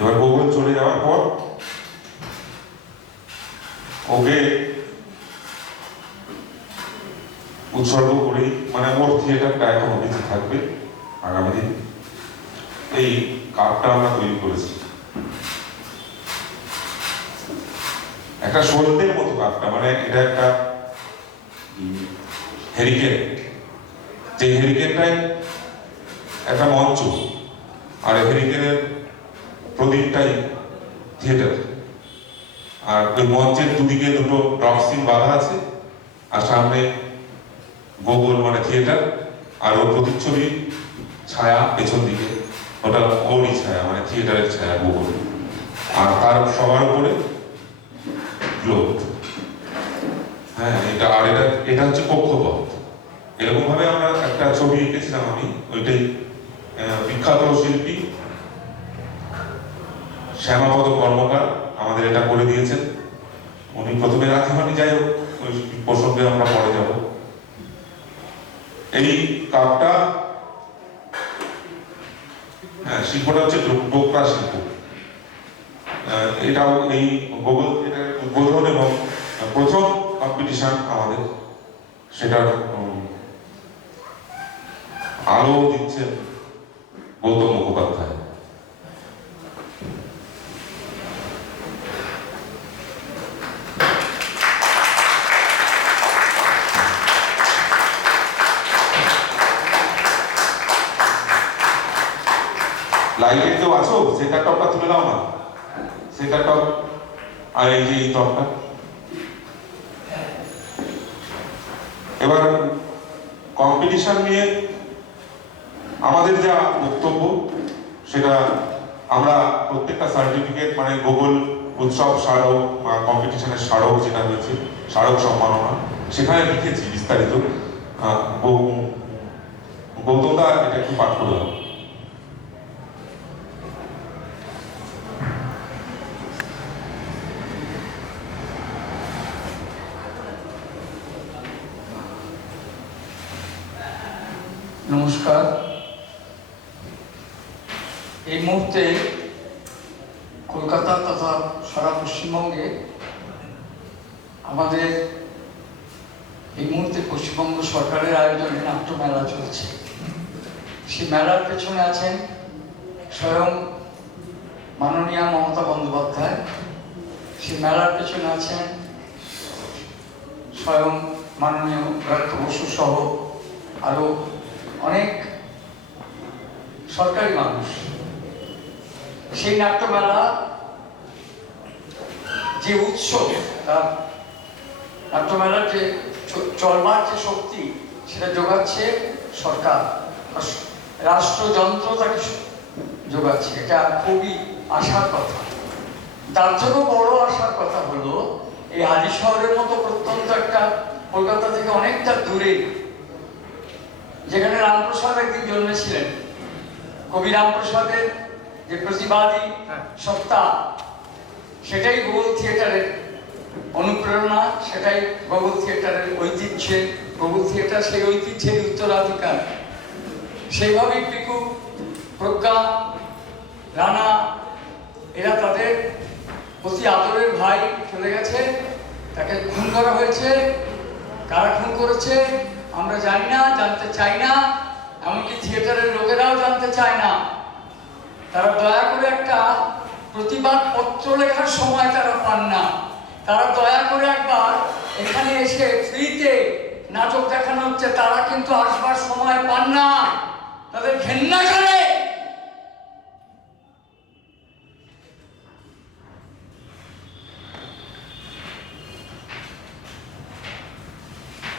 এবার গোগল চলে যাওয়ার পর ওকে উৎসর্গ করি, মানে ওর থিয়েটারটা এখন বেঁচে থাকবে আগামী দিন। এই কাপটা আমরা তৈরি করেছি, একটা শোল্ডের মতো কাপটা, মানে এটা একটা হেরিকেন, যে হেরিকেনটাই একটা মঞ্চ, আর হেরিকেনের প্রদীপটাই থিয়েটার। আর ওই মঞ্চের দুদিকে দুটো ড্রপ সিন বাঁধা আছে, আর সামনে গোগল মানে থিয়েটার, আর ওর প্রতিচ্ছবি ছায়া পেছন দিকে, ওটা ওরই ছায়া, মানে থিয়েটারের ছায়া গোগল, আর তার সবার উপরে গ্লোব। হ্যাঁ, এটা আর এটা হচ্ছে কক্ষপথ। এরকম ভাবে আমরা একটা ছবি এঁকেছিলাম আমি, ওইটাই বিখ্যাত শিল্পী শ্যামাপদ কর্মকার আমাদের এটা করে দিয়েছেন। উনি প্রথমে রাখি হননি, যাই হোক ওই প্রসঙ্গে আমরা পরে যাব। এই কাপটা, হ্যাঁ, শিল্পটা হচ্ছে ডোকরা শিল্প। এটাও এই গোগল থিয়েটারের উদ্বোধন এবং প্রথম কম্পিটিশন আমাদের, সেটার আলো দিচ্ছেন গৌতম মুখোপাধ্যায়। লাইটের কেউ আছো? সেটার টপটা তুলে দাও না, সেটার টপ, আর এই যে এই টপটা। এবার কম্পিটিশন নিয়ে আমাদের যা বক্তব্য, সেটা আমরা প্রত্যেকটা সার্টিফিকেট, মানে গোগল উৎসব স্মারক বা কম্পিটিশনের স্মারক যেটা হয়েছে, স্মারক সম্মাননা, সেখানে লিখেছি বিস্তারিত। গৌতমদা এটা একটু পাঠ করে দাও। নমস্কার। এই মুহূর্তে কলকাতা তথা সারা পশ্চিমবঙ্গে আমাদের এই মুহূর্তে পশ্চিমবঙ্গ সরকারের আয়োজনে নাট্য মেলা চলছে। সেই মেলার পেছনে আছেন স্বয়ং মাননীয়া মমতা বন্দ্যোপাধ্যায়, সেই মেলার পেছনে আছেন স্বয়ং মাননীয় ব্রাত্য বসু সহ আরো অনেক সরকারি মানুষ। সেই নাট্যমেলা যে উৎসব, তার নাট্যমেলার যে চলবার যে শক্তি, সেটা যোগাচ্ছে সরকার, রাষ্ট্রযন্ত্র তাকে যোগাচ্ছে। এটা খুবই আশার কথা। তার জন্য বড় আশার কথা হলো, এই হালি শহরের মতো প্রত্যন্ত একটা কলকাতা থেকে অনেকটা দূরে, যেখানে রামপ্রসাদ একদিন জন্মেছিলেন, কবি রামপ্রসাদের যে প্রতিবাদী সত্তা, সেটাই গোগল থিয়েটারের অনুপ্রেরণা, সেটাই গোগল থিয়েটারের ঐতিহ্যের, গোগল থিয়েটার সেই ঐতিহ্যের উত্তরাধিকার। সেইভাবেই পিকু, প্রজ্ঞা, রানা, এরা তাদের অতি আদরের ভাই চলে গেছে, তাকে খুন করা হয়েছে। কারা খুন করেছে আমরা জানি না, জানতে চাই না, এমনকি থিয়েটারের লোকেরাও জানতে চায় না। তারা দয়া করে একটা প্রতিবাদ পত্র লেখার সময় তারা পান না। তারা দয়া করে একবার এখানে এসে ফ্রিতে নাটক দেখানো হচ্ছে, তারা কিন্তু আসবার সময় পান না, তাদের ঘেন্না করে।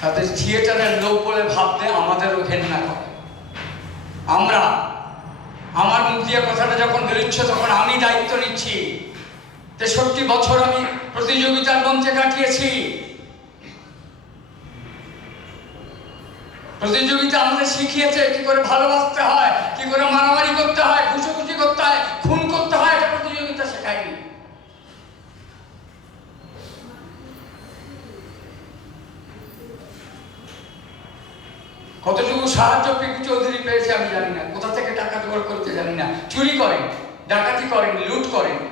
তাদের থিয়েটারের লোক বলে ভাবতে আমাদেরও ঘেন্না করে। আমার মুখ দিয়ে কথাটা যখন বেরোচ্ছে, তখন আমি দায়িত্ব নিচ্ছি। 63 বছর আমি প্রতিযোগিতার মঞ্চে কাটিয়েছি। প্রতিযোগিতা আমাদের শিখিয়েছে কি করে ভালোবাসতে হয়, কি করে মারামারি করতে হয়, ঘুষোঘুষি করতে হয়, খুন করতে হয়। এটা প্রতিযোগিতা শেখায়নি। কতটুকু সাহায্য পিকু চৌধুরী পেয়েছে আমি জানি না, কোথা থেকে টাকা জোগাড় করতে জানি না, চুরি করেন। ডাকাতি করেনি, লুট করেনি।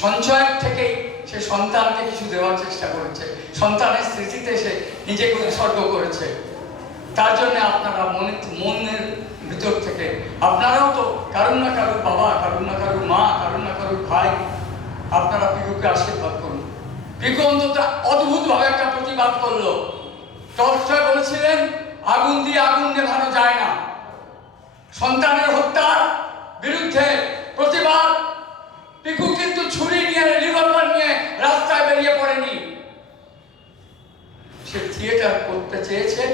সঞ্চয় থেকেই সে সন্তানকে কিছু দেওয়ার চেষ্টা করেছে, সন্তানের স্মৃতিতে সে নিজেকে উৎসর্গ করেছে। তার জন্য আপনারা মনের ভিতর থেকে আপনারাও তো কারুর না কারুর বাবা, কারুর না কারুর মা, কারুর না কারুর ভাই, আপনারা পিকুকে আশীর্বাদ করুন। পিকু অন্তত অদ্ভুতভাবে একটা প্রতিবাদ করলো। টলস্টয় বলেছিলেন, আগুন দিয়ে আগুন নেভানো যায় না। সন্তানের হত্যার বিরুদ্ধে প্রতিবাদ। পিকু কিন্তু ছুরি নিয়ে, রিভলভার নিয়ে রাস্তায় বেরিয়ে পড়েনি। সে থিয়েটার করতে চেয়েছে,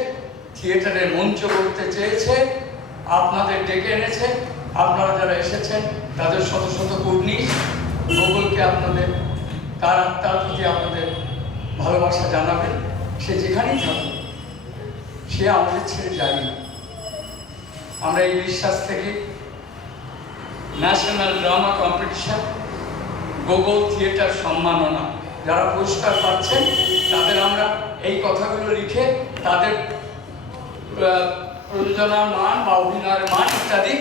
থিয়েটারের মঞ্চ করতে চেয়েছে, আপনাদের ডেকে এনেছে। আপনারা যারা এসেছেন তাদের শত শত কুর্নিশ, গুগলকে আপনাদের, তার আত্মার প্রতি আপনাদের ভালোবাসা জানাবেন। সে যেখানেই থাকুক, সে আমাদের ছেড়ে যায়নি। আমরা এই বিশ্বাস থেকে national drama competition, Google theatre সম্মাননা, যারা পুরস্কার পাচ্ছেন তাদের আমরা এই কথাগুলো লিখে তাদের প্রযোজনার মান বা অভিনয়ের মান ইত্যাদি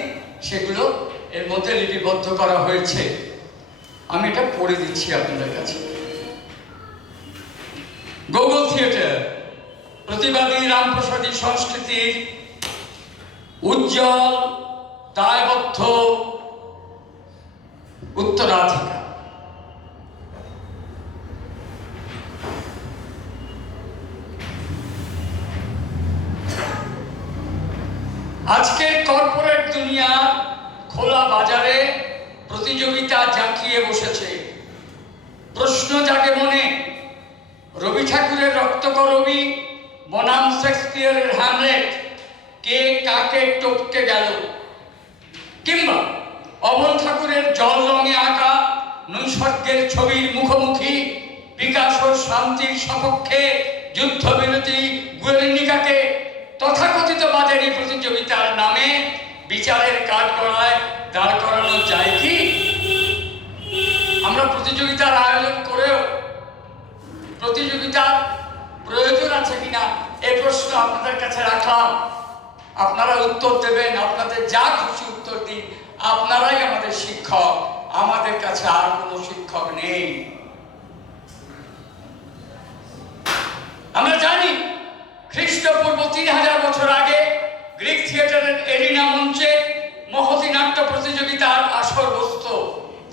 সেগুলো এর মধ্যে লিপিবদ্ধ করা হয়েছে। আমি এটা পড়ে দিচ্ছি আপনাদের কাছে। গুগল থিয়েটার প্রতিবাদী রামপ্রসাদী সংস্কৃতির উজ্জ্বল দায়বদ্ধ উত্তরাধিকার। আজকের কর্পোরেট দুনিয়ার খোলা বাজারে প্রতিযোগিতা জাঁকিয়ে বসেছে। প্রশ্ন জাগে মনে, রবি ঠাকুরের রক্তকরবী বনাম শেক্সপিয়ারের হ্যামলেট, কে কাকে টপকে গেল? কিংবা অমল ঠাকুরের জল রঙে আঁকা নৈসর্গের ছবির মুখোমুখি পিকাসোর শান্তির সপক্ষে যুদ্ধবিরতি গুয়ের্নিকাকে তথাকথিত বাজারি প্রতিযোগিতার নামে বিচারের কাঠগড়ায় দাঁড় করানো যায় কি? আমরা প্রতিযোগিতার আয়োজন করেও প্রতিযোগিতার প্রয়োজন আছে কিনা এই প্রশ্ন আপনাদের কাছে রাখলাম। আপনারা উত্তর দেবেন, আপনাদের যা খুশি উত্তর দিন। আপনারাই আমাদের শিক্ষক, আমাদের কাছে আর কোনো শিক্ষক নেই। আমরা জানি খ্রিস্টপূর্ব 3000 বছর আগে গ্রিক থিয়েটারের এরিনা মঞ্চে মহতী নাট্য প্রতিযোগিতার আসর বসত।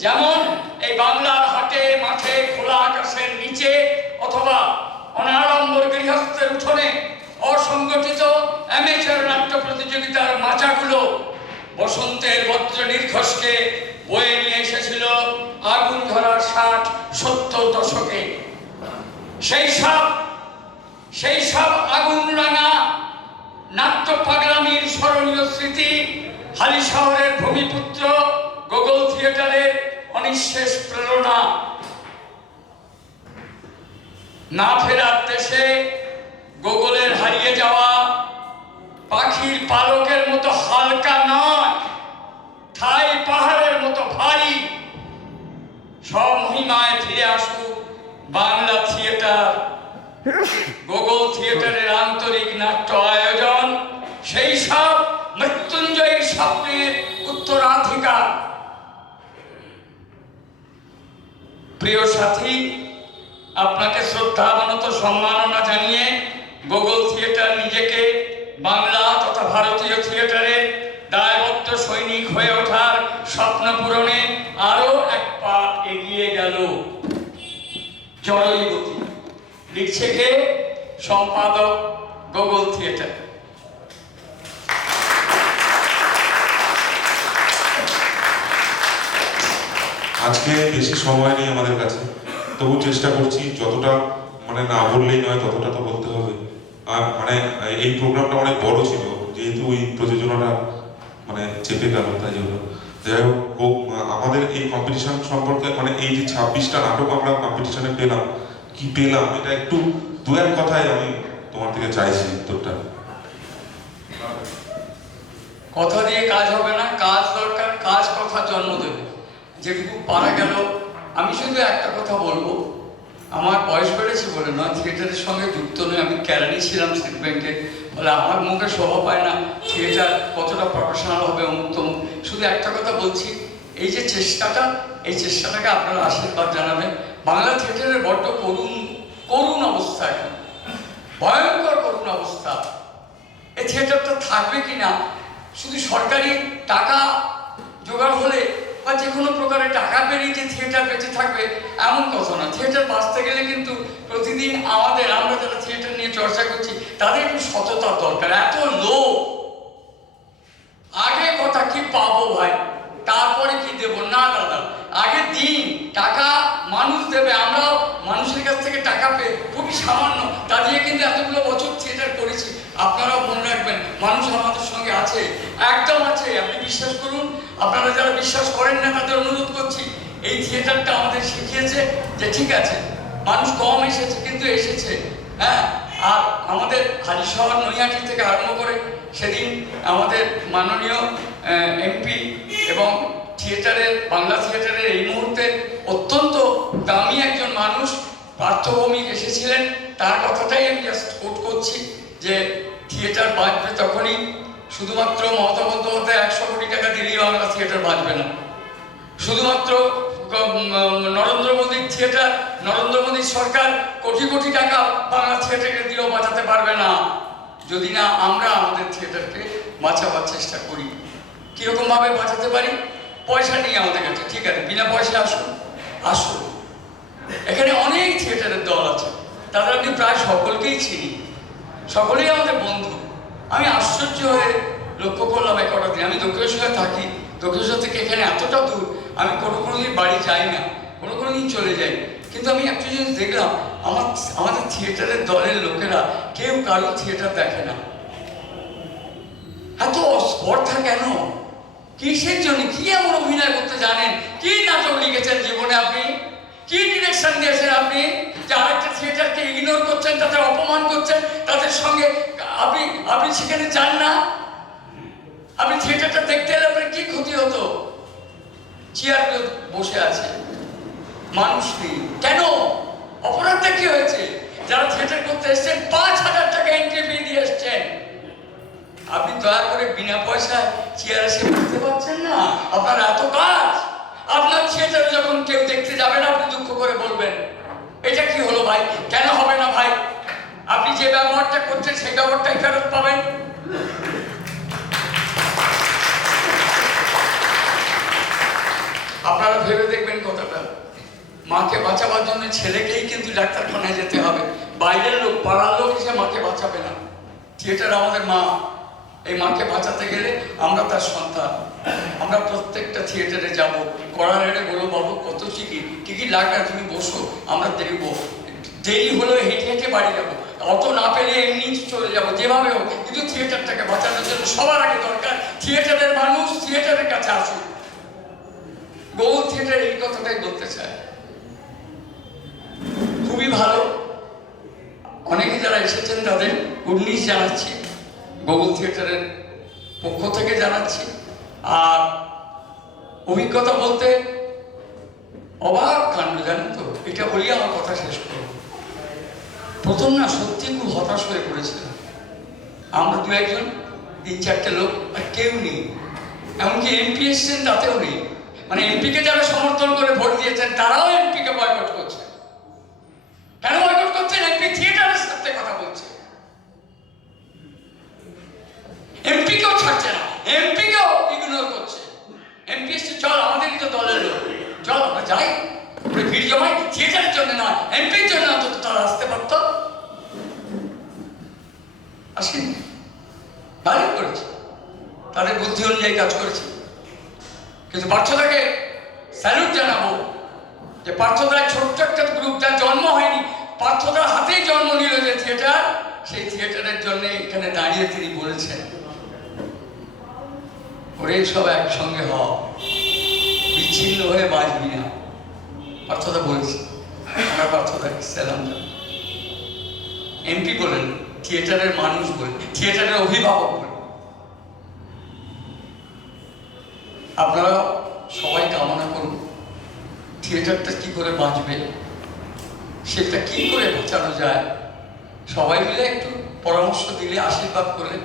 যেমন এই বাংলার হাটে, মাঠে, খোলা আকাশের নিচে অথবা অনাড়ম্বর গৃহস্থের উঠোনে অসংগঠিত অ্যামেচার নাট্য প্রতিযোগিতার মাচাগুলো বসন্তের বজ্র নির্ঘোষকে বয়ে নিয়ে এসেছিল আগুন ধরার 60-70 দশকে। সেই সব আগুন রাঙা নাট্য পাগলামির স্মরণীয় স্মৃতি হালিশহরের ভূমিপুত্র গুগল থিয়েটারের অনিঃশেষ প্রেরণা। না ফেরার দেশে গুগলের হারিয়ে যাওয়া পাখির পালকের মতো হালকা নয়, ঠাই পাহাড়ের মতো ভারী। স্বমহিমায় ফিরে আসুক বাংলা থিয়েটার। গুগল থিয়েটারের আন্তরিক নাট্য আয়োজন সেই সব মৃত্যুঞ্জয়ী স্বপ্নের উত্তরাধিকার। প্রিয় সাথী, আপনাকে শ্রদ্ধাবনত সম্মাননা জানিয়ে গুগল থিয়েটার নিজেকে বাংলা তথা ভারতীয় থিয়েটারের দায়বদ্ধ সৈনিক হয়ে ওঠার স্বপ্ন পূরণে আরো এক পা এগিয়ে গেল। জড়ই গতি। লিখছে কে? সম্পাদক, গুগল থিয়েটার। আজকে বেশি সময় নেই আমাদের কাছে, তবু চেষ্টা করছি যতটা, মানে না বললেই নয়, ততটা তো বলতে হবে। আর মানে এই প্রোগ্রামটা অনেক বড় ছিল, যেহেতু ওই প্রযোজনাটা মানে চেপে গেল, তাই জন্য। যাই হোক, আমাদের এই কম্পিটিশন সম্পর্কে, মানে এই যে 26টা নাটক আমরা কম্পিটিশনে পেলাম, কি পেলাম, এটা একটু দু এক কথায় আমি তোমার থেকে চাইছি উত্তরটা। কথা দিয়ে কাজ হবে না, কাজ দরকার, কাজ কথা জন্ম দেবে। যেটুকু পারা গেল, আমি শুধু একটা কথা বলবো, আমার বয়স বেড়েছে বলে নয়, থিয়েটারের সঙ্গে যুক্ত নয়। আমি কেরানি ছিলাম স্টেট ব্যাংকে বলে আমার মুখে শোভা পায় না থিয়েটার কতটা প্রফেশনাল হবে অমুক তমুক। শুধু একটা কথা বলছি, এই যে চেষ্টাটা, এই চেষ্টাটাকে আপনারা আশীর্বাদ জানাবেন। বাংলা থিয়েটারের বড্ড করুণ অবস্থা, এখন ভয়ঙ্কর করুণ অবস্থা। এই থিয়েটারটা থাকবে কিনা, শুধু সরকারি টাকা জোগাড় হলে বা যে কোনো প্রকারের টাকা বেরিয়ে যে থিয়েটার বেঁচে থাকবে এমন কথা না। থিয়েটার বাঁচতে গেলে কিন্তু প্রতিদিন আমরা যারা থিয়েটার নিয়ে চর্চা করছি তাদের একটু সততার দরকার। এত লোক, আগে কথা কি পাবো ভাই, তারপরে কি দেবো না দাদা, আগে দিন, টাকা মানুষ দেবে। আমরাও মানুষের কাছ থেকে টাকা পেয়ে খুবই সামান্য, তা দিয়ে কিন্তু এতগুলো বছর থিয়েটার করেছি। আপনারাও মনে রাখবেন, মানুষ আমাদের সঙ্গে আছে, একদম আছে, আপনি বিশ্বাস করুন। আপনারা যারা বিশ্বাস করেন না তাদের অনুরোধ করছি, এই থিয়েটারটা আমাদের শিখিয়েছে যে ঠিক আছে, মানুষ কম এসেছে কিন্তু এসেছে। হ্যাঁ, আর আমাদের হাজিশহর নৈহাটি থেকে আরম্ভ করে সেদিন আমাদের মাননীয় এমপি এবং বাংলা থিয়েটারের এই মুহূর্তে অত্যন্ত দামি একজন মানুষ পার্থ ভৌমিক এসেছিলেন। তার কথাটাই আমি জাস্ট কোট করছি যে থিয়েটার বাঁচবে তখনই, শুধুমাত্র মমতা বন্দ্যোপাধ্যায় 100 কোটি টাকা দিলেই বাংলা থিয়েটার বাঁচবে না। শুধুমাত্র নরেন্দ্র মোদীর সরকার কোটি কোটি টাকা বাংলা থিয়েটারকে দিয়েও বাঁচাতে পারবে না, যদি না আমরা আমাদের থিয়েটারকে বাঁচাবার চেষ্টা করি। কিরকম ভাবে বাঁচাতে পারি? পয়সা নিয়ে আমাদের কাছে, ঠিক আছে, বিনা পয়সা আসুন। এখানে অনেক থিয়েটারের দল আছে, তাদের আমি প্রায় সকলকেই চিনি, সকলেই আমাদের বন্ধু। আমি আশ্চর্য হয়ে লক্ষ্য করলাম, একটা দিন আমি দক্ষিণেশ্বরে থাকি, দক্ষিণেশ্বর থেকে এখানে এতটা দূর, আমি কোনোদিন বাড়ি যাই না, কোনোদিন চলে যাই, কিন্তু আমি একটা জিনিস দেখলাম, আমাদের থিয়েটারের দলের লোকেরা কেউ কারো থিয়েটার দেখে না। এত স্পর্ধা কেন? কিসের জন্য? কি এমন অভিনয় করতে জানেন? কি নাটক লিখেছেন জীবনে আপনি? কি ডিরেকশন দিয়েছেন আপনি যে আরেকটা থিয়েটারকে ইগনোর করছেন, তাদের অপমান করছেন, তাদের সঙ্গে আপনি সেখানে যান না? আপনি থিয়েটারটা দেখতে এলে আপনার কি ক্ষতি হতো? চেয়ারগুলো বসে আছে, মানুষ নেই কেন? অপরাধটা কি হয়েছে? যারা থিয়েটার করতে এসছেন 5,000 টাকা এন্ট্রি ফি দিয়ে এসছেন, আপনি দয়া করে বিনা পয়সায় চেয়ার এসে বসতে পারছেন না? আপনার এত কাজ, আপনার থিয়েটারে যখন কেউ দেখতে যাবে না আপনি দুঃখ করে বলবেন এটা কি হলো ভাই? কেন হবে না ভাই? আপনি যে ব্যবহারটা করছেন সেই ব্যবহারটাই ফেরত পাবেন। আপনারা ভেবে দেখবেন কথাটা। মাকে বাঁচাবার জন্য ছেলেকেই কিন্তু ডাক্তারখানায় যেতে হবে, বাইরের লোক, পাড়ার লোক এসে মাকে বাঁচাবে না। থিয়েটার আমাদের মা, এই মাকে বাঁচাতে গেলে আমরা তার সন্তান, আমরা প্রত্যেকটা থিয়েটারে যাব, কড়া নেড়ে বলবো বাবু কত টিকিট লাগবে, তুমি বসো, আমরা দেখবো। দেরি হলেও হেঁটে হেঁটে বাড়ি যাবো, অটো না পেলে এমনি চলে যাবো, যেভাবে হোক, কিন্তু থিয়েটারটাকে বাঁচানোর জন্য সবার আগে দরকার থিয়েটারের মানুষ থিয়েটারের কাছে আসুন। গৌর থিয়েটার এই কথাটাই বলতে চায়। খুবই ভালো, অনেকে যারা এসেছেন তাদের উন্নিশ জানাচ্ছি, গুগল থিয়েটারের পক্ষ থেকে জানাচ্ছি। আর অভিজ্ঞতা বলতে অবাক কাণ্ড, জানেন তো, এটা বলি আমার কথা শেষ করব। প্রথম না সত্যি খুব হতাশ হয়ে পড়েছিলাম। আমরা 2-1 3-4টে লোক, আর কেউ নেই, এমনকি এমপি এসছেন তাতেও নেই। মানে এমপিকে যারা সমর্থন করে ভোট দিয়েছেন তারাও এমপিকে বয়কট করছে। কেন বয়কট করছেন? এমপি থিয়েটারের সাথে কথা বলছে, এমপিকেও ছাড়ছে না, এমপিকেও ইগনোর করছে। এমপি এসছে, চল আমাদেরই তো দলের লোক, চল আমরা যাই, ভিড় জমাই, থিয়েটারের জন্য না, এমপির জন্য অন্তত তারা আসতে পারত। আসেন, ভালো করেছে, তাদের বুদ্ধি অনুযায়ী কাজ করেছে। কিন্তু পার্থদাকে স্যালুট জানাবো যে পার্থদার ছোট্ট একটা গ্রুপটা জন্ম হয়নি, পার্থদার হাতেই জন্ম নিল যে থিয়েটার, সেই থিয়েটারের জন্য এখানে দাঁড়িয়ে তিনি বলেছেন ওরে সব একসঙ্গে হ, বিচ্ছিন্ন হয়ে বাঁচবি না। পার্থদা বলেছে, আমরা পার্থদাকে সালাম জানাই। এমপি বলেন, থিয়েটারের মানুষ বলেন, থিয়েটারের অভিভাবক বলেন। আপনারা সবাই কামনা করুন থিয়েটারটা কি করে বাঁচবে, সেটা কি করে বাঁচানো যায়, সবাই মিলে একটু পরামর্শ দিলে, আশীর্বাদ করলে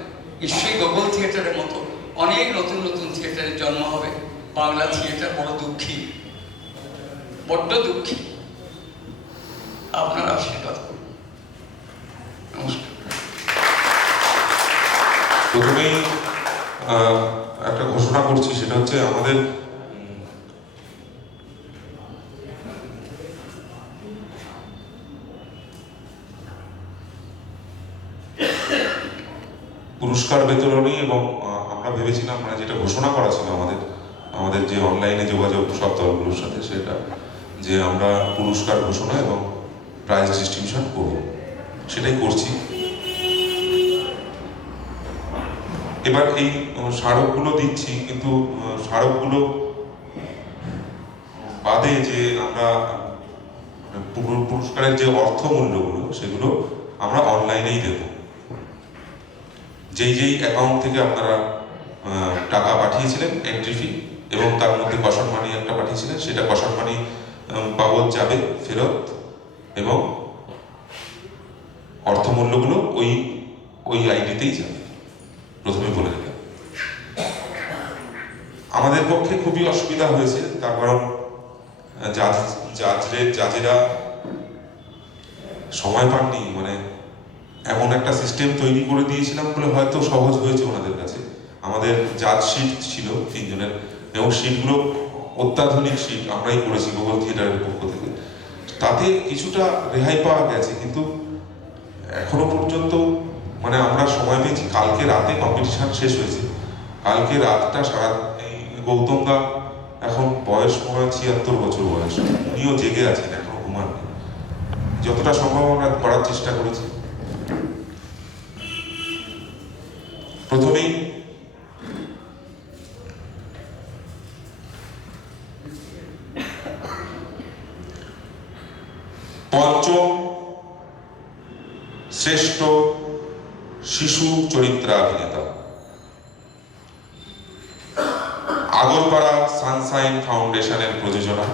নিশ্চয়ই গোগল থিয়েটারের মতো অনেক নতুন নতুন থিয়েটারের জন্ম হবে। বাংলা থিয়েটার বড় দুঃখী, বড্ড দুঃখী। আপনারা আশীর্বাদ করুন। নমস্কার। প্রথমেই একটা ঘোষণা করছি, সেটা হচ্ছে আমাদের পুরস্কার বিতরণী, এবং আমরা ভেবেছিলাম, মানে যেটা ঘোষণা করা ছিল আমাদের যে অনলাইনে যোগাযোগ সব দলগুলোর সাথে, সেটা যে আমরা পুরস্কার ঘোষণা এবং প্রাইজ ডিস্ট্রিবিউশন করব, সেটাই করছি। এবার এই স্মারকগুলো দিচ্ছি, কিন্তু স্মারকগুলো বাদে যে আমরা পুরস্কারের যে অর্থমূল্যগুলো, সেগুলো আমরা অনলাইনেই দেব। যেই অ্যাকাউন্ট থেকে আপনারা টাকা পাঠিয়েছিলেন এন্ট্রি ফি, এবং তার মধ্যে কশন মানি একটা পাঠিয়েছিলেন, সেটা কশন মানি বাবদ যাবে ফেরত, এবং অর্থমূল্যগুলো ওই আইডিতেই যাবে। প্রথমে বলে দিলাম, আমাদের পক্ষে খুবই অসুবিধা হয়েছে, তার কারণ জাজেরা সময় পাননি। মানে এমন একটা সিস্টেম তৈরি করে দিয়েছিলাম বলে হয়তো সহজ হয়েছে ওনাদের কাছে। আমাদের জাজ শিট ছিল 3 জনের, এবং শিটগুলো অত্যাধুনিক শিট আমরাই করেছি গোগল থিয়েটারের পক্ষ থেকে। তাতে কিছুটা রেহাই পাওয়া গেছে, কিন্তু এখনো পর্যন্ত মানে আমরা সময় পেয়েছি, কালকে রাতে কম্পিটিশন শেষ হয়েছে। কালকে রাতটা সারা, এই গৌতম দা এখন বয়স মনে হয় 76 বছর বয়স, উনিও জেগে আছেন, এখনো ঘুমাননি। যতটা সম্ভব আমরা করার চেষ্টা করেছি। প্রথমেই পঞ্চম শ্রেষ্ঠ শিশু চরিত্রাভিনেতা, আগরপাড়া সানশাইন ফাউন্ডেশনের প্রযোজনা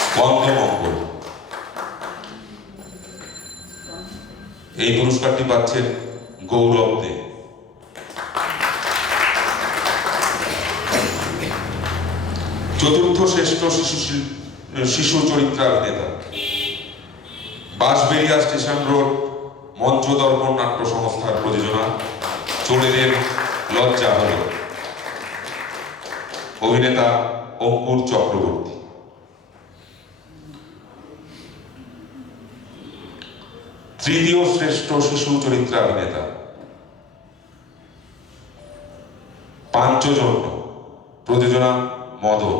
স্পন্দমঙ্গল। এই পুরস্কারটি পাচ্ছেন গৌরব দে। চতুর্থ শ্রেষ্ঠ শিশু চরিত্রাভিনেতা, বাঁশবেড়িয়া স্টেশন রোড মঞ্চ দর্পণ নাট্য সংস্থার প্রযোজনা চোরেদের লজ্জা হল, অভিনেতা অঙ্কুর চক্রবর্তী। তৃতীয় শ্রেষ্ঠ শিশু চরিত্রাভিনেতা, পাঞ্চজন্য, প্রযোজনা মদন,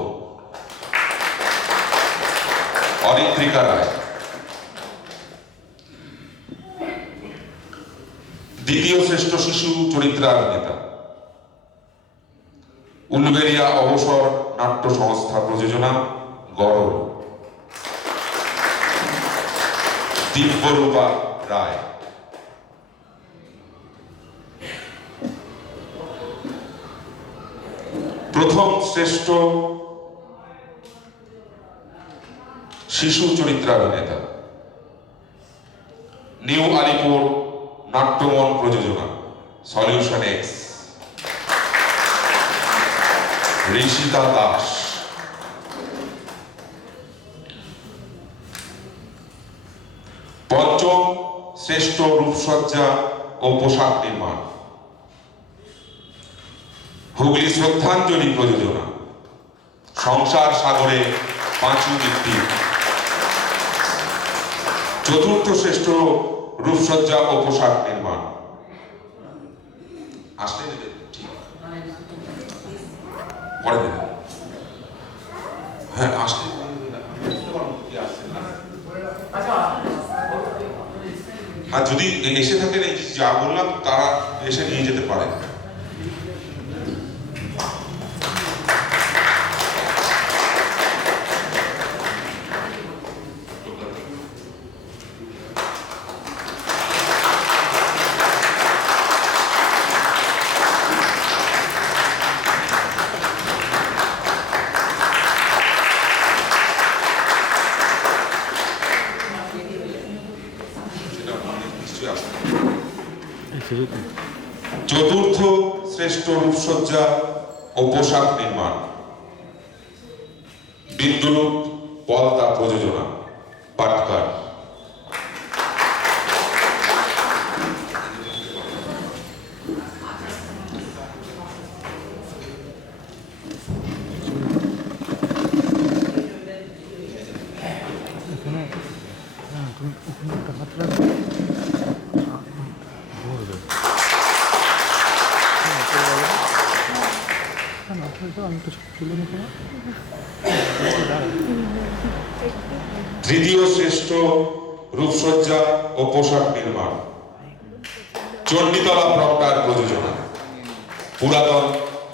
অরিত্রিকা রায়। দ্বিতীয় শ্রেষ্ঠ শিশু চরিত্রাভিনেতা, উলবেড়িয়া অবসর নাট্য সংস্থা প্রযোজনা গরল, দিব্যরূপা রায়। প্রথম শ্রেষ্ঠ শিশু চরিত্রাভিনেতা, নিউ আলিপুর নাট্যমন প্রযোজনা সলিউশন এক্স, ঋষিতা দাস। পঞ্চম শ্রেষ্ঠ রূপসজ্জা ও পোশাক নির্মাণ, হুগলি শ্রদ্ধাঞ্জলি প্রযোজনা সংসার সাগরে পাঁচু মিত্তি। চতুর্থ শ্রেষ্ঠ রূপসজ্জা ও পোশাক নির্মাণ, আসলে দেবে, ঠিক পরে দেবে, হ্যাঁ আসলে। আর যদি এসে থাকেন, এই যা বললাম তারা এসে নিয়ে যেতে পারে। চতুর্থ শ্রেষ্ঠ রূপসজ্জা ও পোশাক নির্মাণ, বিন্দুরূপ পলতা প্রযোজনা, পাটকার। তৃতীয় শ্রেষ্ঠ রূপসজ্জা ও পোশাক নির্মাণ, চণ্ডীতলা প্রক্টার প্রযোজনা, পুরাতন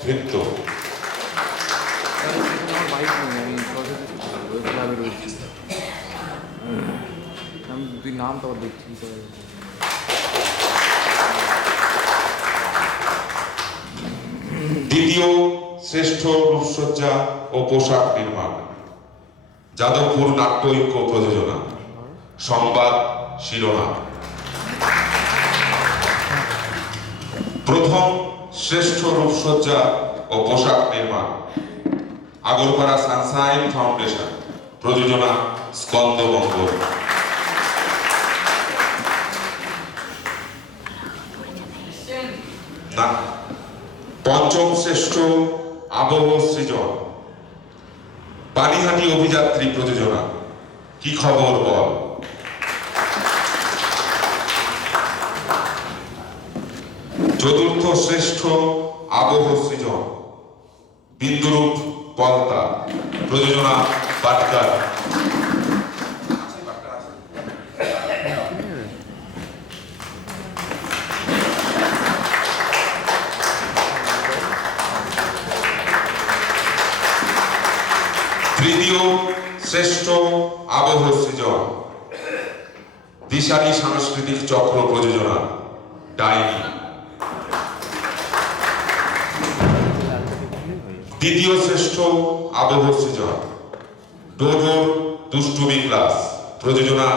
নৃত্য। নাম তো দেখছি দ্বিতীয় শ্রেষ্ঠ রূপসজ্জা ও পোশাক নির্মাণ, যাদবপুর নাট্য ঐক্য প্রযোজনা, সংবাদ শিরোনাম। প্রথম শ্রেষ্ঠ রূপসজ্জা ও পোশাক নির্মাণ, আগরপাড়া সানশাইন ফাউন্ডেশন, প্রযোজনা স্কন্দমঙ্গল। না, পঞ্চম শ্রেষ্ঠ আবহ সৃজন, পানিহাটি অভিযাত্রী প্রযোজনা, কি খবর বল। চতুর্থ শ্রেষ্ঠ আবহ সৃজন, বিন্দুরূপ পলতা, প্রযোজনা পাটকার। তৃতীয় শ্রেষ্ঠ আবহ সৃজন, দিশারি সাংস্কৃতিক চক্র প্রযোজনা, ডাইনি। দ্বিতীয় শ্রেষ্ঠ আবহ সৃজন, ডোডোর দুষ্টুমি ক্লাস, প্রযোজনা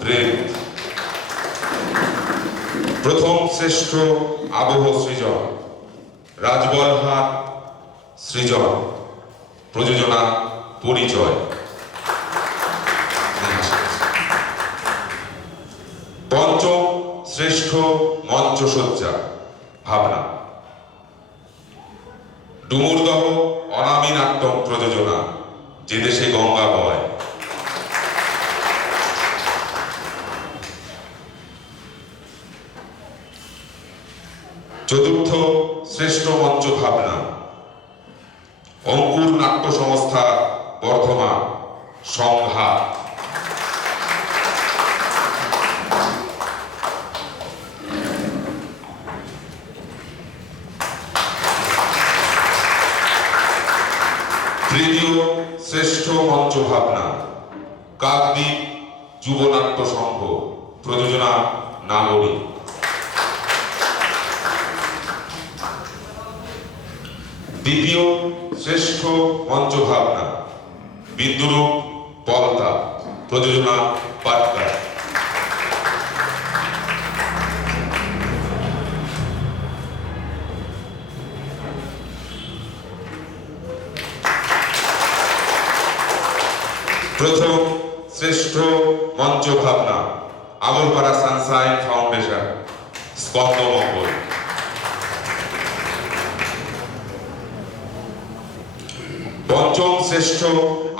ব্রেন। প্রথম শ্রেষ্ঠ আবহ সৃজন, রাজবলহাট সৃজন, প্রযোজনা পরিচয়। পঞ্চম শ্রেষ্ঠ মঞ্চসজ্জা, ভাবনা, ডুমুরদহ অনামী নাট্যম প্রযোজনা, যে দেশে গঙ্গা বয়। চতুর্থ শ্রেষ্ঠ মঞ্চ ভাবনা, অঙ্কুর নাট্য সংস্থা বর্ধমান, সংঘাত। তৃতীয় শ্রেষ্ঠ মঞ্চ ভাবনা, কাকদ্বীপ যুবনাট্য সংঘ, প্রযোজনা নাগরিক। দ্বিতীয় শ্রেষ্ঠ মঞ্চ ভাবনা, বিন্দুরূপ পলতা, প্রযোজনা পাটকার। প্রথম শ্রেষ্ঠ মঞ্চ ভাবনা, আগরপাড়া সানশাইন ফাউন্ডেশন, স্কন্দমঙ্গল। পঞ্চম শ্রেষ্ঠ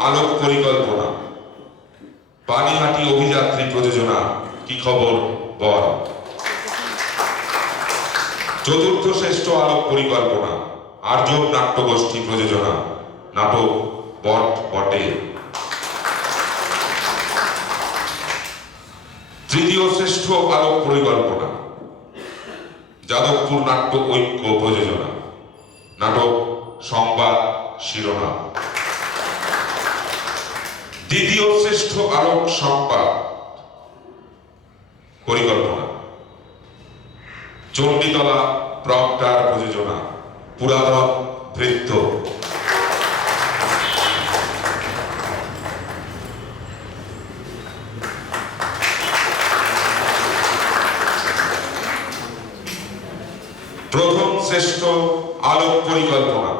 আলোক পরিকল্পনা, পানিহাটি অভিযাত্রী প্রযোজনা, কি খবর বল। চতুর্থ শ্রেষ্ঠ আলোক পরিকল্পনা, আর্যব নাট্যগোষ্ঠী প্রযোজনা, নাটক বট বটে। তৃতীয় শ্রেষ্ঠ আলোক পরিকল্পনা, যাদবপুর নাট্য ঐক্য প্রযোজনা, নাটক সংবাদ শিরোনাম। দ্বিতীয় শ্রেষ্ঠ আলোক সংবাদ পরিকল্পনা, চণ্ডীতলা প্রক্টার প্রযোজনা, পুরাতন নৃত্য। প্রথম শ্রেষ্ঠ আলোক পরিকল্পনা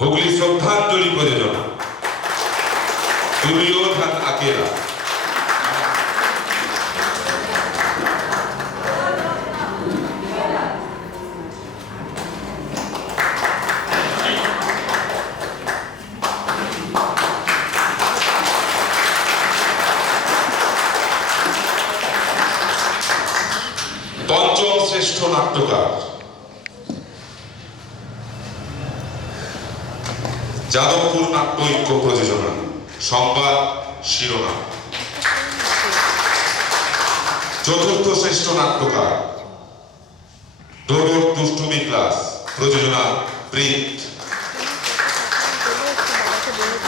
হুগলি শ্রদ্ধাঞ্জলি প্রযোজনা দুর্যোধন আকেরা। পঞ্চম শ্রেষ্ঠ নাট্যকার যাদবপুর নাট্য ঐক্য প্রযোজনা সংবাদ শিরোনাম। চতুর্থ শ্রেষ্ঠ নাট্যকার ডোডোর দুষ্টুমি ক্লাস প্রযোজনা প্রিন্ট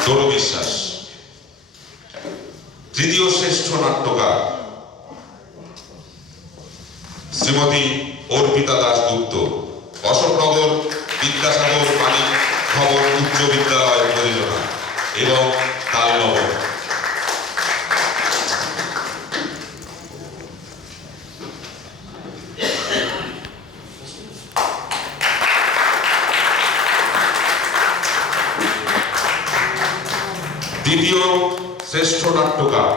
ডোডো বিশ্বাস। তৃতীয় শ্রেষ্ঠ নাট্যকার শ্রীমতী অর্পিতা দাশগুপ্ত অশোকনগর বিদ্যাসাগর মানিক খবর উচ্চ বিদ্যালয় প্রযোজনা এবং তালনগর। দ্বিতীয় শ্রেষ্ঠ নাট্যকার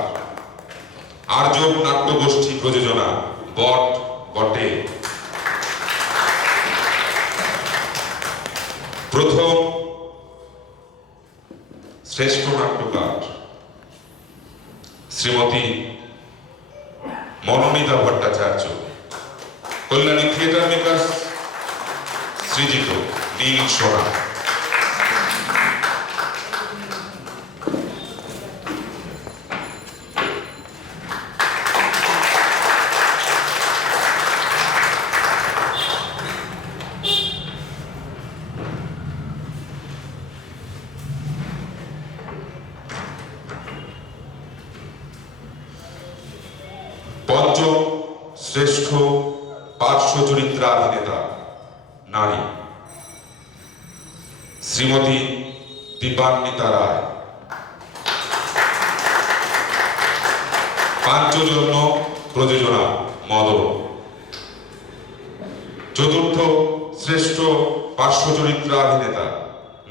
আর্য নাট্যগোষ্ঠী প্রযোজনা বট বটে। প্রথম শ্রেষ্ঠ নাট্যকার শ্রীমতী মনোনীতা ভট্টাচার্য কল্যাণী থিয়েটার মেকার্স সৃজিত নীল সোনা। পঞ্চম শ্রেষ্ঠ পার্শ্ব চরিত্রাভিনেতা নারী শ্রীমতী দীপান্বিতা রায়। পাঞ্চজন্য প্রযোজনা মদন। চতুর্থ শ্রেষ্ঠ পার্শ্ব চরিত্রাভিনেতা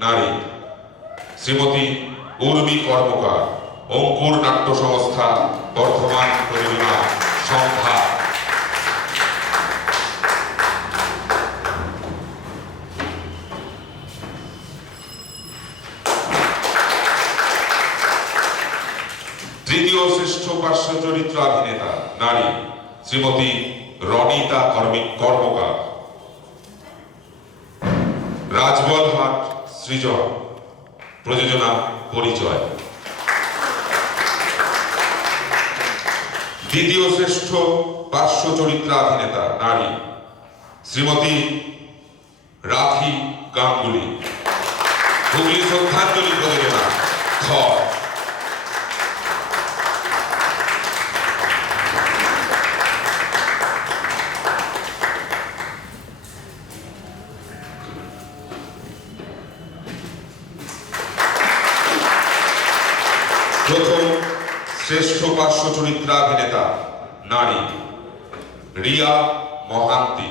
নারী শ্রীমতী উর্মি কর্মকার অঙ্কুর নাট্য সংস্থা বর্ধমান প্রযোজনা সংখ্যা। তৃতীয় শ্রেষ্ঠ পার্শ্ব চরিত্রাভিনেতা নারী শ্রীমতী রনিতা কর্মকার রাজবলহাট সৃজন প্রযোজনা পরিচয়। দ্বিতীয় শ্রেষ্ঠ পার্শ্ব চরিত্রাভিনেতা নারী শ্রীমতী রাখি গাঙ্গুলি হুগলি শ্রদ্ধাঞ্জলি প্রযোজনা খড়। প্রথম শ্রেষ্ঠ পার্শ্ব চরিত্রাভিনেতা নারী রিয়া মহান্তি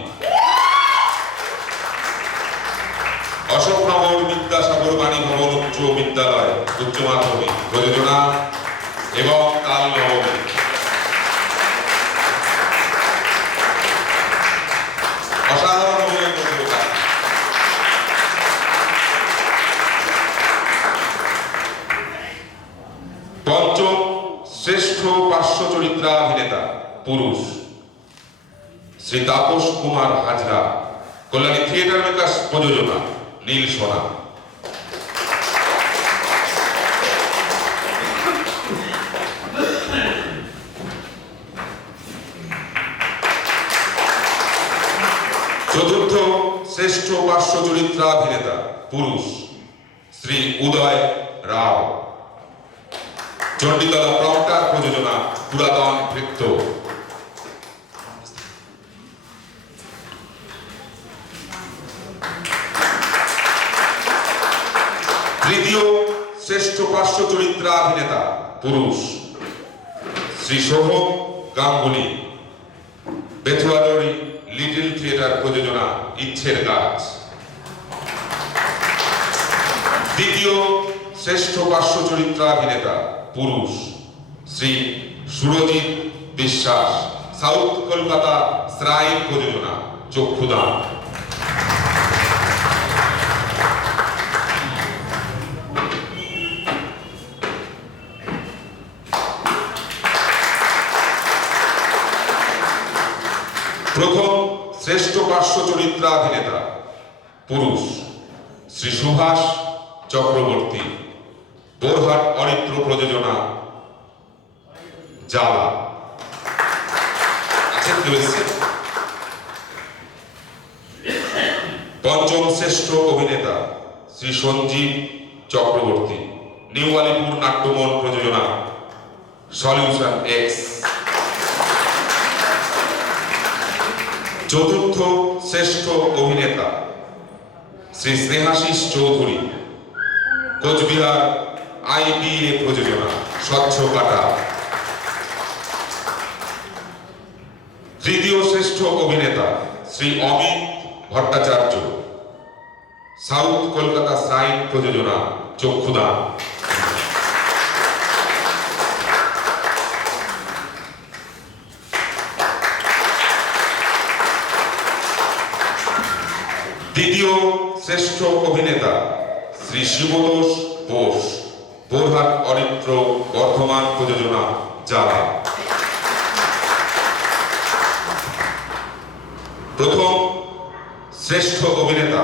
অশোকনগর বিদ্যাসাগর বাণী ভবন উচ্চ বিদ্যালয় উচ্চ মাধ্যমিক প্রযোজনা এবং তালনগর। অসাধারণ অভিনয়। পঞ্চম শ্রেষ্ঠ পার্শ্ব চরিত্রাভিনেতা পুরুষ শ্রী তাপস কুমার হাজরা কল্যাণী থিয়েটার মেকার্স প্রযোজনা নীল সোনা। চতুর্থ শ্রেষ্ঠ পার্শ্ব চরিত্রাভিনেতা পুরুষ শ্রী উদয় রাও চণ্ডীতলা প্রম্পটার প্রযোজনা পুরাতন বৃত্ত। তৃতীয় শ্রেষ্ঠ পার্শ্ব চরিত্রাভিনেতা পুরুষ শ্রী শোভম গাঙ্গুলি বেথুয়ারি লিটল থিয়েটার প্রযোজনা ইচ্ছের গাছ। দ্বিতীয় শ্রেষ্ঠ পার্শ্ব চরিত্রাভিনেতা পুরুষ শ্রী সুরজিৎ বিশ্বাস, সাউথ কলকাতা শ্রাইন প্রযোজনা চক্ষুদান। প্রথম শ্রেষ্ঠ পার্শ্ব চরিত্রাভিনেতা পুরুষ শ্রী সুভাষ চক্রবর্তী, বোরহাট অরিত্র প্রযোজনা জ্বালা। আছেন কেউ এসেছেন? পঞ্চম শ্রেষ্ঠ অভিনেতা শ্রী সঞ্জীব চক্রবর্তী, নিউ আলিপুর নাট্যমন প্রযোজনা সলিউশন এক্স। চতুর্থ শ্রেষ্ঠ অভিনেতা শ্রী স্নেহাশিস চৌধুরী, কোচবিহার IBA প্রযোজনা স্বচ্ছ কাটা। তৃতীয় শ্রেষ্ঠ অভিনেতা শ্রী অমিত ভট্টাচার্য, সাউথ কলকাতা শ্রাইন প্রযোজনা চক্ষুদান। দ্বিতীয় শ্রেষ্ঠ অভিনেতা শ্রী শিবতোষ বোস, বোরহাট অরিত্র বর্ধমান প্রযোজনা জ্বালা। প্রথম শ্রেষ্ঠ অভিনেতা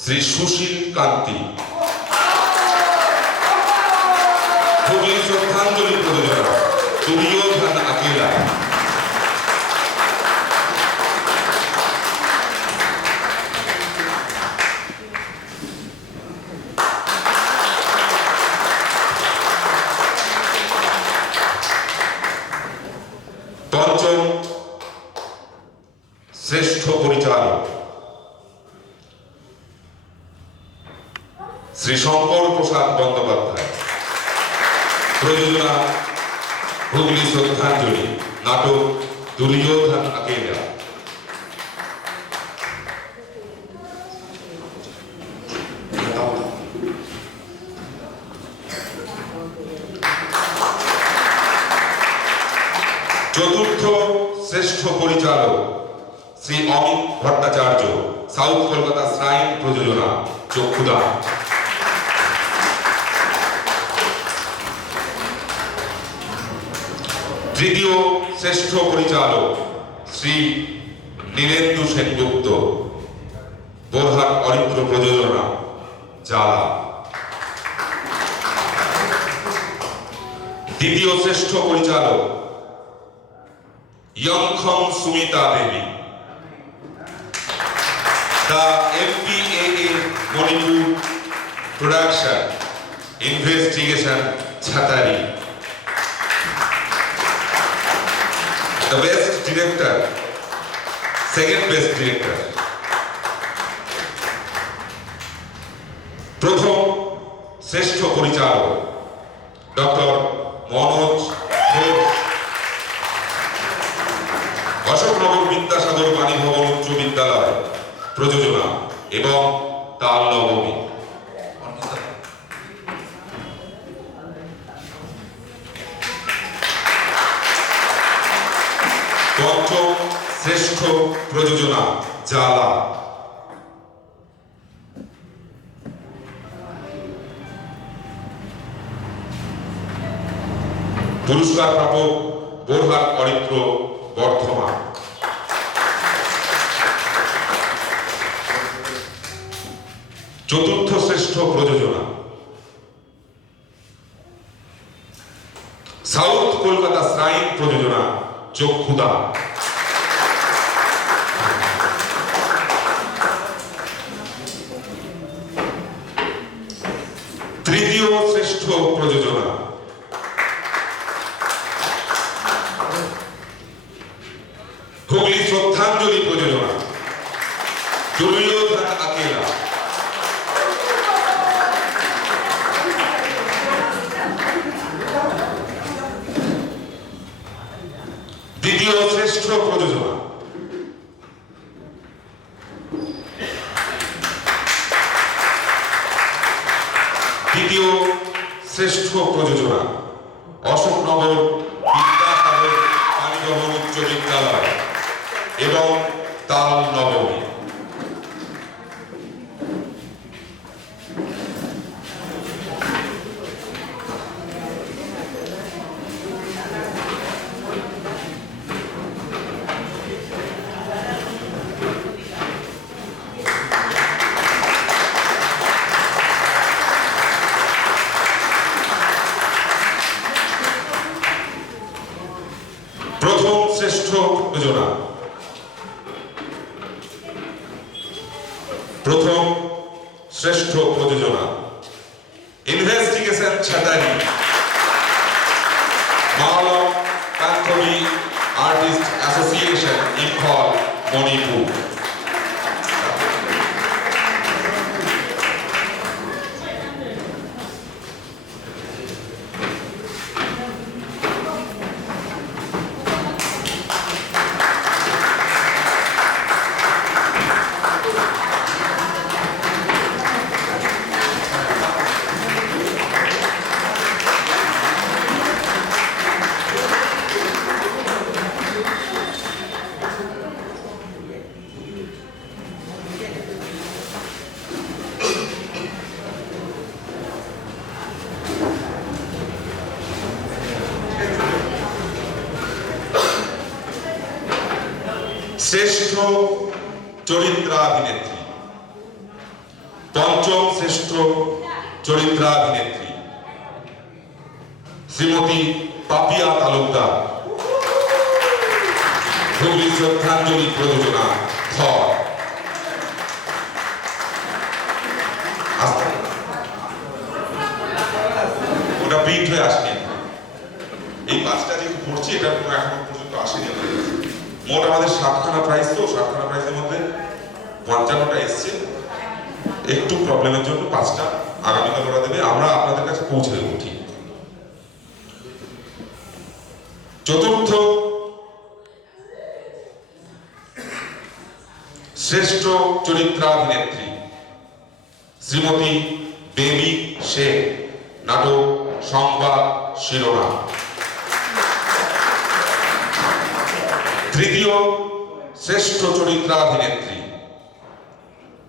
শ্রী সুশীল কান্তি, হুগলি শ্রদ্ধাঞ্জলি প্রযোজনা দুর্যোধন আকিলা। পঞ্চম শ্রেষ্ঠ পরিচালক শ্রী শঙ্কর প্রসাদ বন্দ্যোপাধ্যায়, প্রযোজনা হুগলি শ্রদ্ধাঞ্জলি, নাটক দুর্যোধন আকেলা। চতুর্থ শ্রেষ্ঠ পরিচালক শ্রী অমিত ভট্টাচার্য, সাউথ কলকাতা শ্রাইন প্রযোজনা চক্ষুদান। তৃতীয় শ্রেষ্ঠ পরিচালক শ্রী নীলেন্দু সেনগুপ্ত, বোরহাট অরিত্র প্রযোজনা জ্বালা। দ্বিতীয় শ্রেষ্ঠ পরিচালক Yengkhom Sumita Devi, the MPAA Manipur production investigation ছাতারি। The best director, second best director. প্রথম শ্রেষ্ঠ পরিচালক ডক্টর মনোজ ঘোষ, অশোকনগর বিদ্যাসাগর বাণীভবন উচ্চ বিদ্যালয় প্রযোজনা এবং তাল নবমী। পঞ্চম শ্রেষ্ঠ প্রযোজনা জ্বালা। পুরস্কার প্রাপক বোরহাট অরিত্র বর্ধমান। চতুর্থ শ্রেষ্ঠ প্রযোজনা সাউথ কলকাতা শ্রাইন প্রযোজনা চক্ষুদান। তৃতীয় শ্রেষ্ঠ প্রযোজনা হুগলি শ্রদ্ধাঞ্জলি প্রযোজনা দুর্যোধন আকেলা। দ্বিতীয় প্রযোজনা। দ্বিতীয় শ্রেষ্ঠ প্রযোজনা অশোকনগর বিদ্যাসাগর পানিগ্রহণ উচ্চ বিদ্যালয় এবং তাল নবমী। প্রথম শ্রেষ্ঠ প্রযোজনা ইনভেস্টিগেশন ছাতারি মাওলা কান্থবি আর্টিস্ট অ্যাসোসিয়েশন ইম্ফল মণিপুর। শ্রেষ্ঠ চরিত্রাভিনেত্রী, পঞ্চম শ্রেষ্ঠ চরিত্রাভিনেত্রী শ্রীমতী পাপিয়া তালুকদার, হুগলি শ্রদ্ধাঞ্জলি প্রযোজনা থর। ওটা প্রিন্ট হয়ে আসেনি, এই পাঁচটা যেহেতু পড়ছি এটা এখনো পর্যন্ত আসেনি। মোট আমাদের 7খানা প্রাইজ, তো 7খানা প্রাইজের মধ্যে 55টা এসছে, একটু প্রবলেমের জন্য 5টা আগামীকাল ওরা দেবে, আমরা আপনাদের কাছে পৌঁছে দেবো ঠিক। চতুর্থ শ্রেষ্ঠ চরিত্রাভিনেত্রী শ্রীমতী বেবি শেখ, নাটক সংবাদ শিরোনাম। তৃতীয় শ্রেষ্ঠ চরিত্রাভিনেত্রী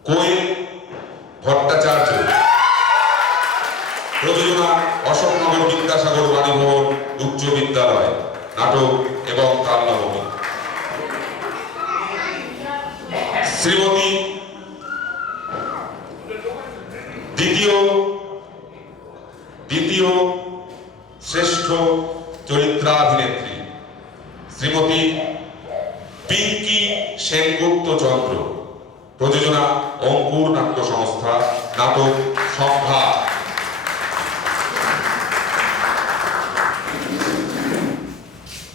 কোয়েল ভট্টাচার্য, প্রযোজনা অশোকনগর বিদ্যাসাগর বাণীভবন উচ্চ বিদ্যালয়, নাটক এবং তাল নবমী। শ্রীমতী দ্বিতীয় শ্রেষ্ঠ চরিত্রাভিনেত্রী শ্রীমতী পিঙ্কি সেনগুপ্ত চন্দ্র, প্রযোজনা অঙ্কুর নাট্য সংস্থা, নাটক সংখ্যা।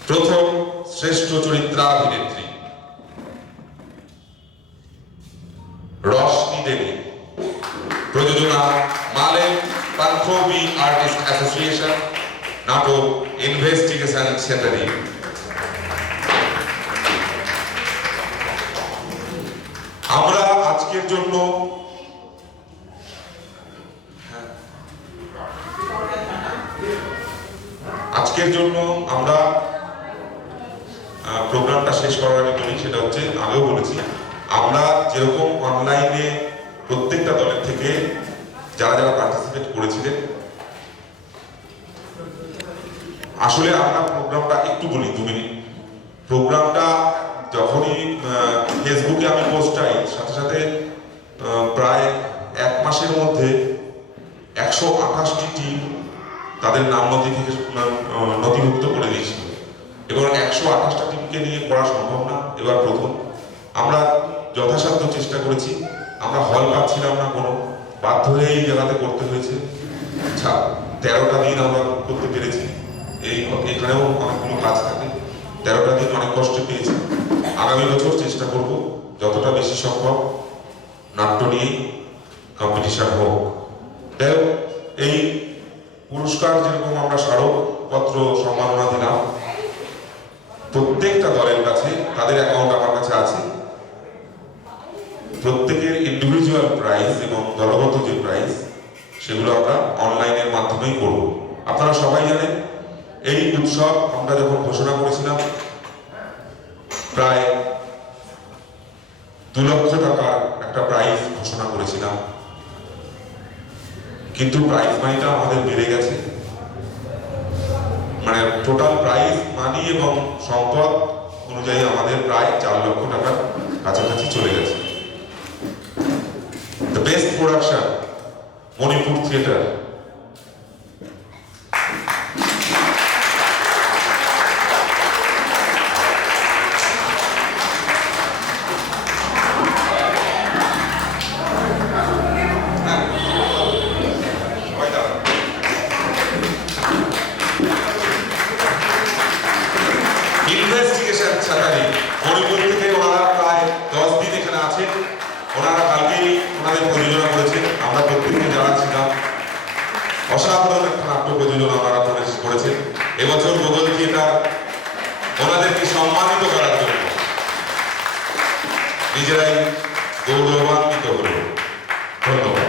প্রথম শ্রেষ্ঠ চরিত্রাভিনেত্রী রশ্মি দেবী, প্রযোজনা মালেক পান্থবি আর্টিস্ট অ্যাসোসিয়েশন, নাটক ইনভেস্টিগেশন সেটারি। আমরা আজকের জন্য আমরা প্রোগ্রামটা শেষ করার আগে বলি, সেটা হচ্ছে আগেও বলেছি, আমরা যেরকম অনলাইনে প্রত্যেকটা দলের থেকে যারা যারা পার্টিসিপেট করেছিলেন, আসলে আমরা প্রোগ্রামটা একটু বলি 2 মিনিট। প্রোগ্রামটা যখনই ফেসবুকে আমি পোস্ট চাই, সাথে সাথে প্রায় 1 মাসের মধ্যে 128টি টিম তাদের নাম নথিভুক্ত করে দিয়েছিল, এবং 128টা টিমকে নিয়ে করা সম্ভব না। এবার প্রথম আমরা যথাসাধ্য চেষ্টা করেছি, আমরা হল পাচ্ছিলাম না, কোনো বাধ্য হয়ে এই জায়গাতে করতে হয়েছে। 13টা দিন আমরা করতে পেরেছি, এখানেও অনেকগুলো কাজ থাকে, 13টা দিন অনেক কষ্ট পেয়েছি। আগামী বছর চেষ্টা করব যতটা বেশি সম্ভব নাট্য নিয়ে কম্পিটিশন হোক। এই পুরস্কার যেরকম আমরা স্মারকপত্র সম্মাননা দিলাম, প্রত্যেকটা দলের কাছে তাদের অ্যাকাউন্ট আমার কাছে আছে। প্রত্যেকের ইন্ডিভিজুয়াল প্রাইজ এবং দলগত যে প্রাইজ সেগুলো আমরা অনলাইনের মাধ্যমেই করব। আপনারা সবাই জানেন এই উৎসব আমরা যখন ঘোষণা করেছিলাম প্রায় 2 লক্ষ টাকার একটা প্রাইজ ঘোষণা করেছিলাম, কিন্তু প্রাইজ মানিটা আমাদের বেড়ে গেছে। মানে টোটাল প্রাইজ মানি এবং সম্পদ অনুযায়ী আমাদের প্রায় 4 লক্ষ টাকার কাছাকাছি চলে গেছে। The best production Manipur theatre. Investigation ছাতারি মণিপুর থেকে ওনারা প্রায় 10 দিন এখানে আছেন। ওনারা কালকেই ওনাদের প্রযোজনা করেছেন। আমরা প্রত্যেককে জানাচ্ছিলাম অসাধারণ একটা নাট্য প্রযোজনা ওনারা করেছেন। এবছর গুগল থিয়েটার ওনাদেরকে সম্মানিত করার জন্য নিজেরাই গৌরবান্বিত হল। ধন্যবাদ।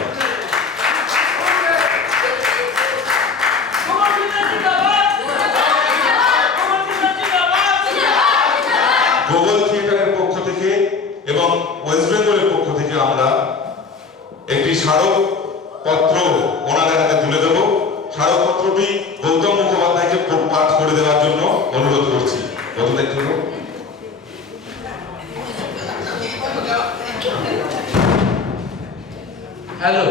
গুগল থিয়েটারের পক্ষ থেকে এবং ওয়েস্ট বেঙ্গলের পক্ষ থেকে আমরা একটি স্মারকপত্র ওনাদের হাতে তুলে দেব। স্মারকপত্রটি গৌতম মুখোপাধ্যায়কে পাঠ করে দেওয়ার জন্য অনুরোধ করছি। হ্যালো,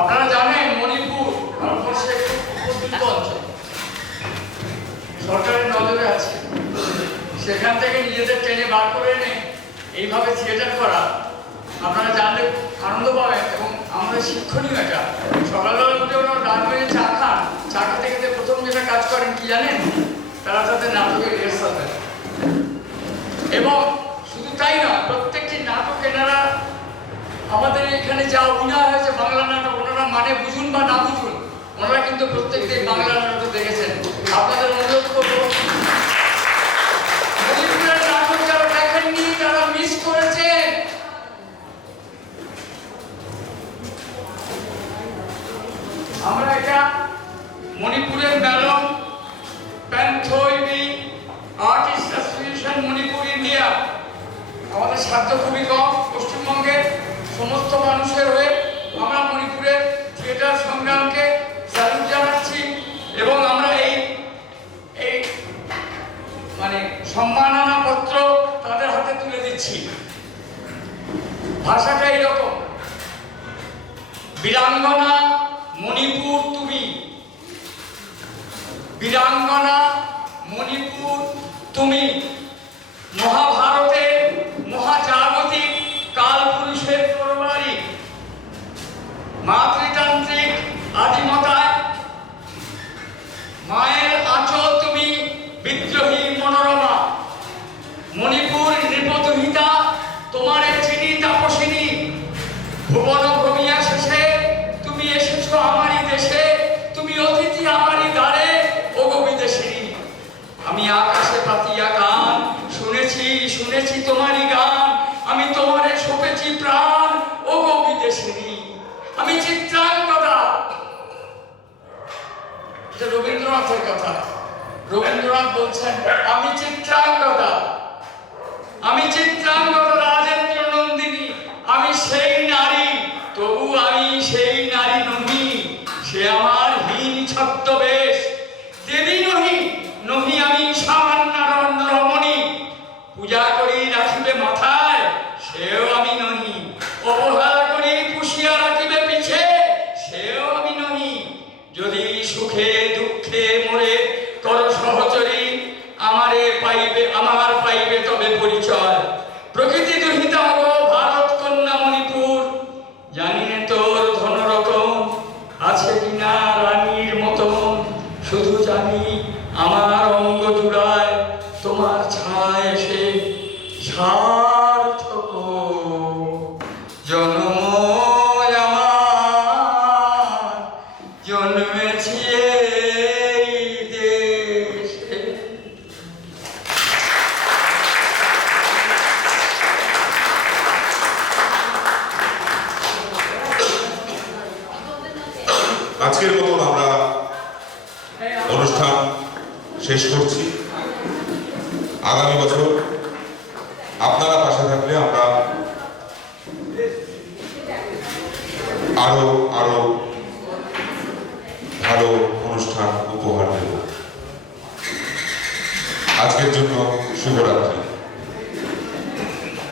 আপনারা জানেন মণিপুর ভারতবর্ষের একটি উপদ্রুত অঞ্চল, সরকারের নজরে আছে। সেখান থেকে নিজেদের ট্রেনে বার করে এনে এইভাবে থিয়েটার করা আপনারা জানলে আনন্দ পাবেন এবং আমাদের শিক্ষণীয়। এটা সকালবেলা উঠে ওরা রাত বেজে চা খান, চা খেতে খেতে প্রথম যেটা কাজ করেন কি জানেন, তারা তাদের নাটকের রিহার্সাল দেন। এবং শুধু তাই নয়, প্রত্যেকটি নাটক এনারা আমাদের এখানে যা অভিনয় হয়েছে বাংলা নাটক, ওনারা মানে বুঝুন বা না বুঝুন, ওনারা কিন্তু প্রত্যেকটি বাংলা নাটক দেখেছেন। আপনাদের অনুরোধ করবো মণিপুরের নাটক যারা দেখেননি, যারা মিস করেছেন, আমরা এটা মণিপুরের ম্যালম প্যান্থোইবি আর্টিস্ট অ্যাসোসিয়েশন মণিপুর ইন্ডিয়া, আমাদের সাধ্য খুবই কম। পশ্চিমবঙ্গের সমস্ত মানুষের হয়ে আমরা মণিপুরের থিয়েটার সংগ্রামকে স্যালুট জানাচ্ছি এবং আমরা এই মানে সম্মাননা পত্র তাদের হাতে তুলে দিচ্ছি। ভাষাটা এইরকম, বীরাঙ্গনা মণিপুর তুমি, বীরাঙ্গনা মণিপুর তুমি, মহাভারতের মহাজাগতিক কালপুরুষের তরবারি, মাতৃতান্ত্রিক আদিমতায় মায়ের আঁচল তুমি, বিদ্রোহী মনোরমা, মণিপুর নৃপদুহিতা তোমারে চিনি তাপসিনী, ভুবন ভ্রমিয়া শেষে তুমি এসেছো আমারই দেশে, তুমি অতিথি আমারই দ্বারে, ওগো বিদেশিনী। আমি আকাশে পাতিয়া গান শুনেছি, শুনেছি তোমারই গান, আমি তোমারে সপেছি প্রাণ, ওগো বিদেশিনী। আমি চিত্রাঙ্গদা, এটা রবীন্দ্রনাথের কথা। রবীন্দ্রনাথ বলছেন আমি চিত্রাঙ্গদা, আমি চিত্রাঙ্গদা রাজেন্দ্র নন্দিনী, আমি সেই নারী তবু আমি সেই নারী নহি, সে আমার হীন ছদ্মবেশ, দেবী নহি, নহি আমি সামান্য রমণী, পূজা করি রাখিবে মাথায়, সেও আমি নহি, অবহেলা করি পুষিয়া রাখিবে পিছে, সেও আমি নহি, যদি সুখে দুঃখে মোরে কর সহচরী, আমারে পাইবে আমার পাইবে তবে পরিচয়। প্রকৃতি দুহিতা গো ভারত কন্যা মণিপুর, জানি নে তোর ধনরতন আছে কিনা রানীর মতন, শুধু জানি আমার অঙ্গ জুড়ায় তোমার ছায় এসে সার্থক জন্ম আমার, জন্মেছি এই দেশে। আজকের মতন আমরা অনুষ্ঠান শেষ করছি। আগামী বছর আপনারা পাশে থাকলে আমরা আরো আরো ভালো অনুষ্ঠান উপহার দেব। আজকের জন্য শুভরাত্রি।